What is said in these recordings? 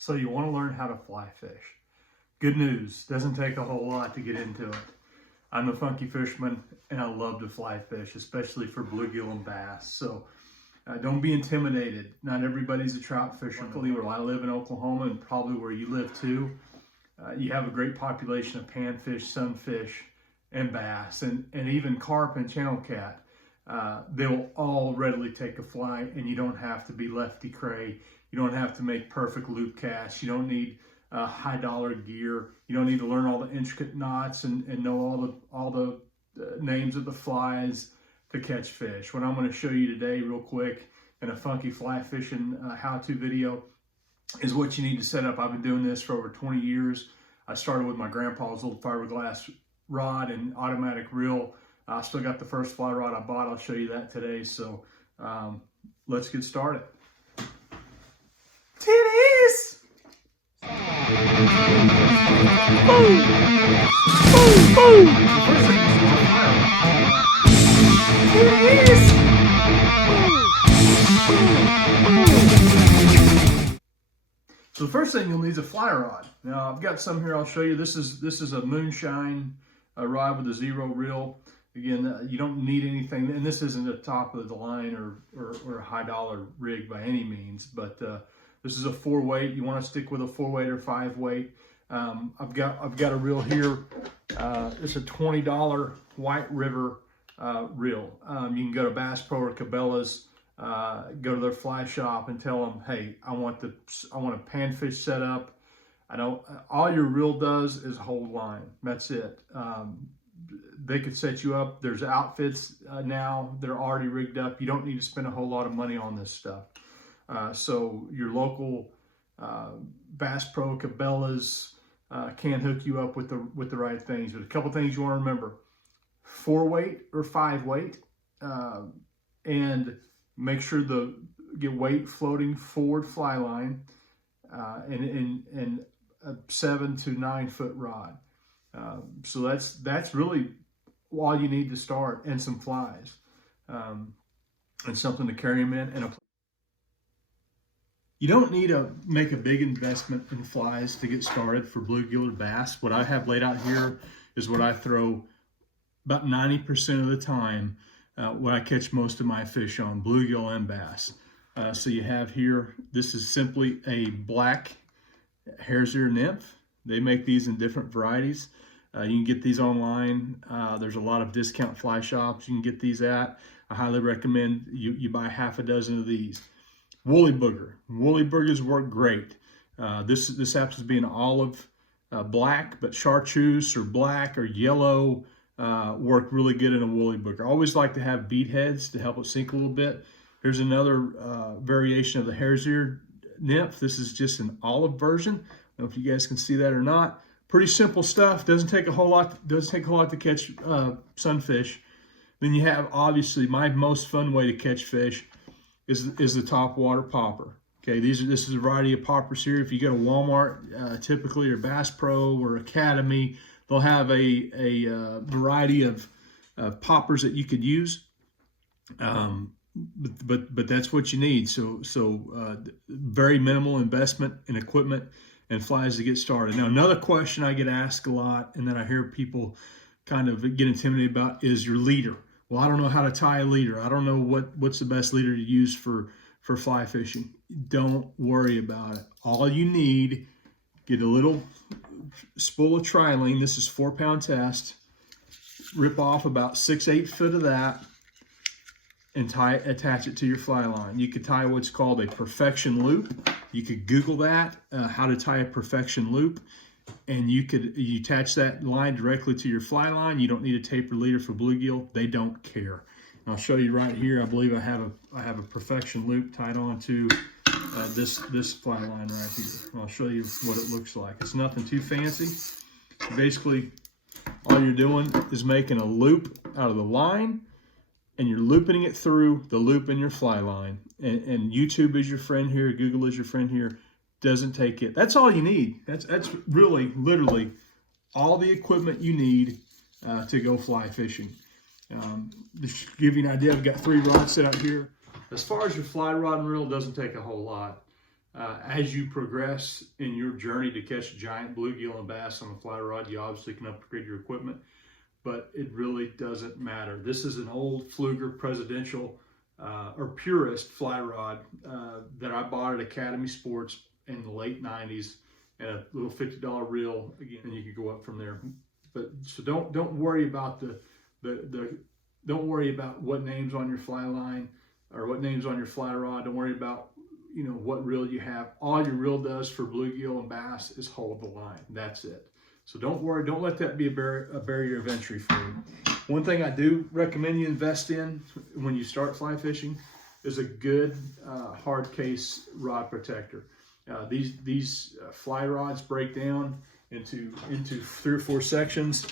So you want to learn how to fly fish. Good news, doesn't take a whole lot to get into it. I'm a funky fisherman and I love to fly fish, especially for bluegill and bass. So don't be intimidated. Not everybody's a trout fisherman. Luckily, where I live in Oklahoma and probably where you live too, you have a great population of panfish, sunfish, and bass, and even carp and channel cat. They will all readily take a fly, and you don't have to be lefty cray. You don't have to make perfect loop casts. You don't need high dollar gear. You don't need to learn all the intricate knots and know all the names of the flies to catch fish. What I'm going to show you today real quick in a funky fly fishing how-to video is what you need to set up. I've been doing this for over 20 years. I started with my grandpa's little fiberglass rod and automatic reel. I still got the first fly rod I bought. I'll show you that today. So let's get started. Titties! Boom! Boom! Boom! Titties! So the first thing you'll need is a fly rod. Now I've got some here I'll show you. This is a moonshine rod with a 0 reel. Again, you don't need anything, and this isn't a top of the line or a high dollar rig by any means, but this is a 4-weight. You want to stick with a 4-weight or 5-weight. I've got a reel here. It's a $20 White River reel. You can go to Bass Pro or Cabela's, go to their fly shop and tell them, hey, I want a panfish set up. All your reel does is hold line. That's it. They could set you up. There's outfits now that are already rigged up. You don't need to spend a whole lot of money on this stuff. So your local Bass Pro, Cabela's can hook you up with the right things. But a couple things you want to remember: 4-weight or 5-weight, and make sure get weight floating forward fly line, and a 7 to 9 foot rod. So that's really all you need to start, and some flies, and something to carry them in. And you don't need to make a big investment in flies to get started for bluegill or bass. What I have laid out here is what I throw about 90% of the time when I catch most of my fish on, bluegill and bass. So you have here, this is simply a black hare's ear nymph. They make these in different varieties. You can get these online. There's a lot of discount fly shops you can get these at. I highly recommend you buy half a dozen of these. Woolly booger. Woolly boogers work great. This happens to be an olive black, but chartreuse or black or yellow work really good in a woolly booger. I always like to have bead heads to help it sink a little bit. Here's another variation of the hare's ear nymph. This is just an olive version. I don't know if you guys can see that or not. Pretty simple stuff. Doesn't take a whole lot. Doesn't take a lot to catch sunfish. Then you have, obviously, my most fun way to catch fish is the top water popper. Okay, this is a variety of poppers here. If you go to Walmart, typically, or Bass Pro or Academy, they'll have a variety of poppers that you could use. But that's what you need. So very minimal investment in equipment and flies to get started. Now, another question I get asked a lot, and that I hear people kind of get intimidated about, is your leader. Well, I don't know how to tie a leader. I don't know what's the best leader to use for fly fishing. Don't worry about it. All you need, get a little spool of trilene. This is 4-pound test. Rip off about 6-8 foot of that and attach it to your fly line. You could tie what's called a perfection loop. You could Google that, how to tie a perfection loop, and you attach that line directly to your fly line. You don't need a taper leader for bluegill. They don't care. And I'll show you right here. I believe I have a perfection loop tied onto this fly line right here. And I'll show you what it looks like. It's nothing too fancy. Basically, all you're doing is making a loop out of the line, and you're looping it through the loop in your fly line. And YouTube is your friend here. Google is your friend here. Doesn't take it. That's all you need. That's really, literally all the equipment you need to go fly fishing. Just to give you an idea, I've got 3 rods set out here. As far as your fly rod and reel, it doesn't take a whole lot. As you progress in your journey to catch giant bluegill and bass on a fly rod, you obviously can upgrade your equipment, but it really doesn't matter. This is an old Pflueger Presidential or Purist fly rod that I bought at Academy Sports in the late 90s, and a little $50 reel again, and you can go up from there. But so don't worry about don't worry about what name's on your fly line or what name's on your fly rod. Don't worry about what reel you have. All your reel does for bluegill and bass is hold the line. That's it. So don't worry. Don't let that be a barrier of entry for you. One thing I do recommend you invest in when you start fly fishing is a good hard case rod protector. These fly rods break down into 3 or 4 sections.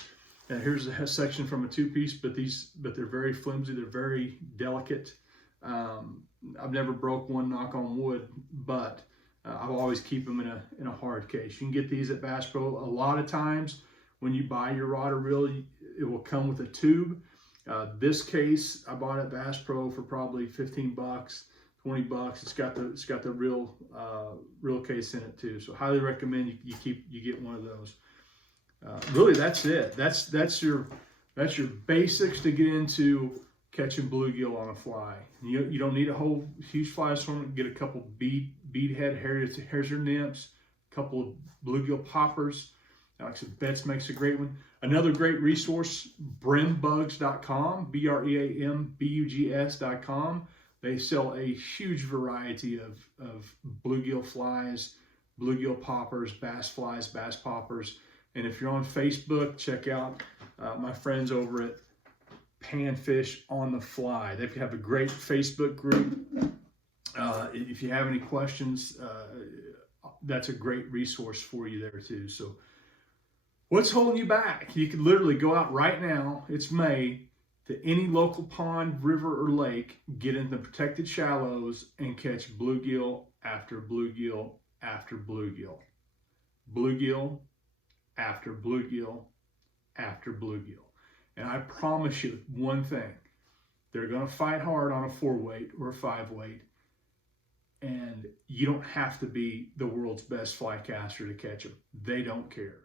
And here's a section from a 2-piece, but they're very flimsy. They're very delicate. I've never broke one, knock on wood, but I'll always keep them in a hard case. You can get these at Bass Pro. A lot of times when you buy your rod or reel, it will come with a tube. This case I bought at Bass Pro for probably 15 bucks, 20 bucks. It's got the real case in it too. So highly recommend you get one of those. Really, that's it. That's your basics to get into catching bluegill on a fly. You don't need a whole huge fly assortment. Get a couple beadhead hares or nymphs, a couple of bluegill poppers. Alex Betts makes a great one. Another great resource, brembugs.com, BREAMBUGS.com. They sell a huge variety of bluegill flies, bluegill poppers, bass flies, bass poppers. And if you're on Facebook, check out my friends over at Panfish on the Fly. They have a great Facebook group. If you have any questions, that's a great resource for you there too. So what's holding you back? You can literally go out right now, it's May, to any local pond, river, or lake, get in the protected shallows and catch bluegill after bluegill after bluegill. Bluegill after bluegill after bluegill. And I promise you one thing, they're going to fight hard on a 4-weight or a 5-weight, and you don't have to be the world's best fly caster to catch them. They don't care.